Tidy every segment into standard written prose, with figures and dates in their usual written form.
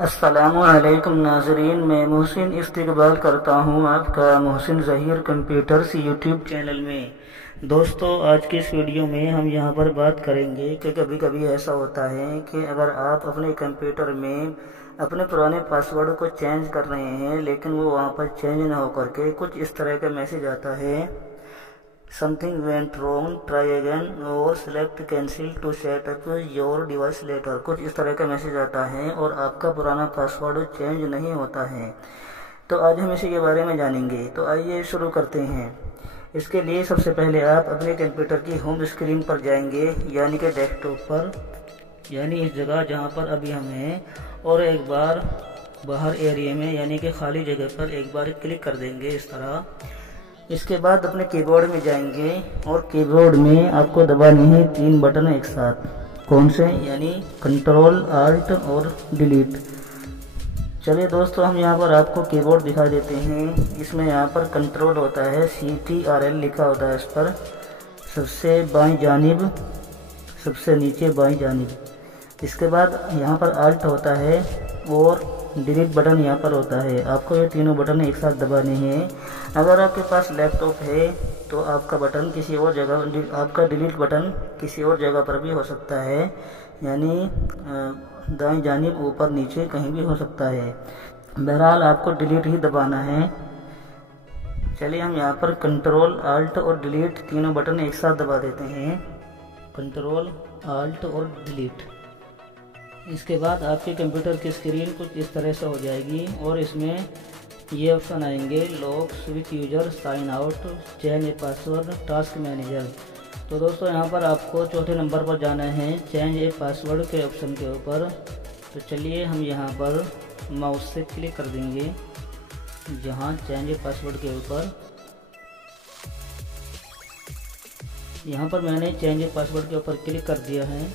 अस्सलामुअलैकुम नाज़रीन, मैं मोहसिन इस्तकबाल करता हूँ आपका Mohsin Zaheer computers YouTube channel में। दोस्तों, आज की इस वीडियो में हम यहाँ पर बात करेंगे कि कभी कभी ऐसा होता है कि अगर आप अपने कंप्यूटर में अपने पुराने पासवर्ड को चेंज कर रहे हैं लेकिन वो वहाँ पर चेंज ना हो करके कुछ इस तरह का मैसेज आता है, something went wrong, try again और select cancel to set up your device later. कुछ इस तरह का मैसेज आता है और आपका पुराना पासवर्ड चेंज नहीं होता है। तो आज हम इसी के बारे में जानेंगे। तो आइए शुरू करते हैं। इसके लिए सबसे पहले आप अपने कंप्यूटर की होम स्क्रीन पर जाएंगे, यानी कि डेस्कटॉप पर, यानी इस जगह जहां पर अभी हम हैं, और एक बार बाहर एरिया में यानी कि खाली जगह पर एक बार क्लिक कर देंगे इस तरह। इसके बाद अपने कीबोर्ड में जाएंगे और कीबोर्ड में आपको दबाने हैं 3 बटन एक साथ। कौन से? यानी कंट्रोल, आल्ट और डिलीट। चलिए दोस्तों, हम यहाँ पर आपको कीबोर्ड दिखा देते हैं। इसमें यहाँ पर कंट्रोल होता है, CTRL लिखा होता है इस पर, सबसे बाईं जानिब, सबसे नीचे बाईं जानिब। इसके बाद यहाँ पर आल्ट होता है और डिलीट बटन यहाँ पर होता है। आपको ये तीनों बटन एक साथ दबाने हैं। अगर आपके पास लैपटॉप है तो आपका बटन किसी और जगह, आपका डिलीट बटन किसी और जगह पर भी हो सकता है, यानी दाईं जानिब, ऊपर नीचे कहीं भी हो सकता है। बहरहाल आपको डिलीट ही दबाना है। चलिए हम यहाँ पर कंट्रोल, आल्ट और डिलीट तीनों बटन एक साथ दबा देते हैं। कंट्रोल, आल्ट और डिलीट। इसके बाद आपके कंप्यूटर की स्क्रीन कुछ इस तरह से हो जाएगी और इसमें ये ऑप्शन आएंगे, lock, switch user, sign out, change a password, task manager. तो दोस्तों, यहाँ पर आपको चौथे नंबर पर जाना है, चेंज ए पासवर्ड के ऑप्शन के ऊपर। तो चलिए हम यहाँ पर माउस से क्लिक कर देंगे जहाँ चेंज ए पासवर्ड के ऊपर। यहाँ पर मैंने चेंज ए पासवर्ड के ऊपर क्लिक कर दिया है।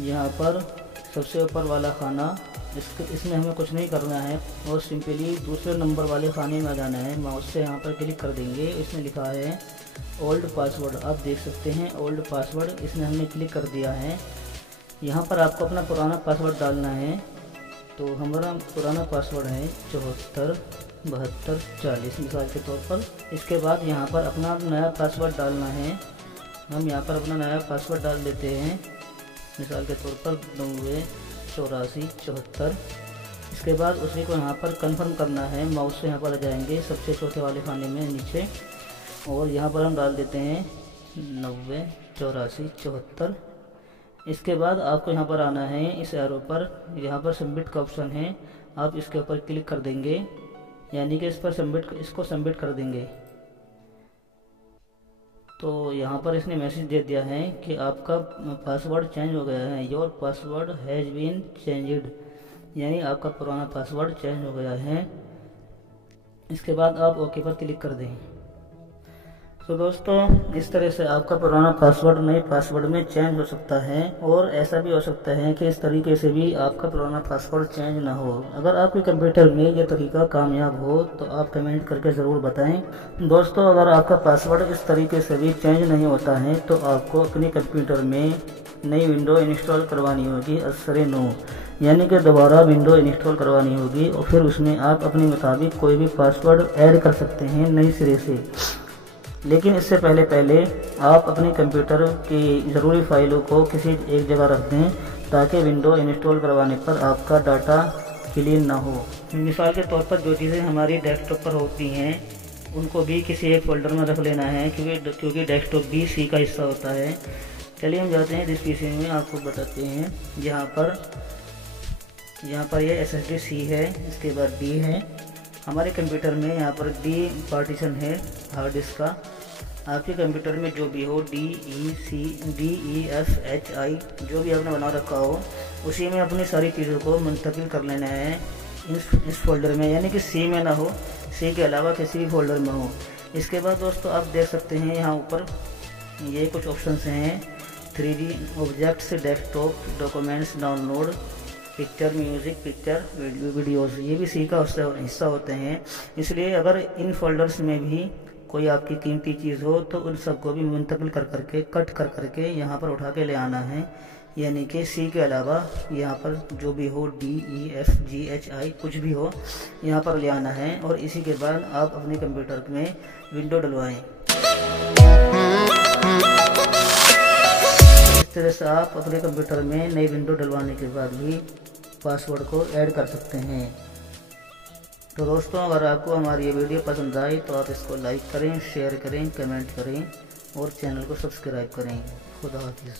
यहाँ पर सबसे ऊपर वाला खाना, इसमें हमें कुछ नहीं करना है और सिंपली दूसरे नंबर वाले खाने में आ जाना है। माउस से यहाँ पर क्लिक कर देंगे। इसमें लिखा है ओल्ड पासवर्ड, आप देख सकते हैं ओल्ड पासवर्ड, इसमें हमने क्लिक कर दिया है। यहाँ पर आपको अपना पुराना पासवर्ड डालना है। तो हमारा पुराना पासवर्ड है 74 72 40 मिसाल के तौर पर। इसके बाद यहाँ पर अपना नया पासवर्ड डालना है। हम यहाँ पर अपना नया पासवर्ड डाल देते हैं, मिसाल के तौर पर 90 84 74। इसके बाद उसी को यहाँ पर कंफर्म करना है। माउस से यहाँ पर आ जाएंगे सबसे चौथे वाले खाने में नीचे और यहाँ पर हम डाल देते हैं 90 84 74। इसके बाद आपको यहाँ पर आना है इस एरो पर, यहाँ पर सबमिट का ऑप्शन है, आप इसके ऊपर क्लिक कर देंगे, यानी कि इस पर इसको सबमिट कर देंगे। तो यहाँ पर इसने मैसेज दे दिया है कि आपका पासवर्ड चेंज हो गया है, your password has been changed, यानी आपका पुराना पासवर्ड चेंज हो गया है। इसके बाद आप ओके पर क्लिक कर दें। तो दोस्तों, इस तरह से आपका पुराना पासवर्ड नए पासवर्ड में चेंज हो सकता है और ऐसा भी हो सकता है कि इस तरीके से भी आपका पुराना पासवर्ड चेंज ना हो। अगर आपके कंप्यूटर में यह तरीका कामयाब हो तो आप कमेंट करके ज़रूर बताएं। दोस्तों, अगर आपका पासवर्ड इस तरीके से भी चेंज नहीं होता है तो आपको अपने कंप्यूटर में नई विंडो इंस्टॉल करवानी होगी, असरे नो, यानी कि दोबारा विंडो इंस्टॉल करवानी होगी और फिर उसमें आप अपने मुताबिक कोई भी पासवर्ड ऐड कर सकते हैं नए सिरे से। लेकिन इससे पहले आप अपने कंप्यूटर की ज़रूरी फाइलों को किसी एक जगह रख दें ताकि विंडो इंस्टॉल करवाने पर आपका डाटा क्लीन ना हो। मिसाल के तौर पर जो चीज़ें हमारी डेस्कटॉप पर होती हैं उनको भी किसी एक फोल्डर में रख लेना है, क्योंकि डेस्कटॉप भी सी का हिस्सा होता है। चलिए हम जाते हैं जिस पीसी में, आपको बताते हैं। यहाँ पर ये SSD C है, इसके बाद D है। हमारे कंप्यूटर में यहाँ पर D पार्टीशन है हार्ड डिस्क का। आपके कंप्यूटर में जो भी हो DEF जो भी आपने बना रखा हो उसी में अपनी सारी चीज़ों को मुंतकिल कर लेना है इस फोल्डर में, यानी कि C में ना हो, C के अलावा किसी भी फोल्डर में हो। इसके बाद दोस्तों, आप देख सकते हैं यहाँ ऊपर ये कुछ ऑप्शंस हैं, 3D objects, desktop, documents, download, picture, music, picture, videos, ये भी C का हिस्सा होते हैं। इसलिए अगर इन फोल्डर्स में भी कोई आपकी कीमती चीज़ हो तो उन सबको भी मुंतकिल कर करके, कट कर करके यहाँ पर उठा के ले आना है। यानी कि सी के अलावा यहाँ पर जो भी हो DEFGHI कुछ भी हो यहाँ पर ले आना है। और इसी के बाद आप अपने कंप्यूटर में विंडो डलवाएं। इस तरह से आप अपने कंप्यूटर में नई विंडो डलवाने के बाद भी पासवर्ड को ऐड कर सकते हैं। तो दोस्तों, अगर आपको हमारी ये वीडियो पसंद आई तो आप इसको लाइक करें, शेयर करें, कमेंट करें और चैनल को सब्सक्राइब करें। खुदा हाफिज़।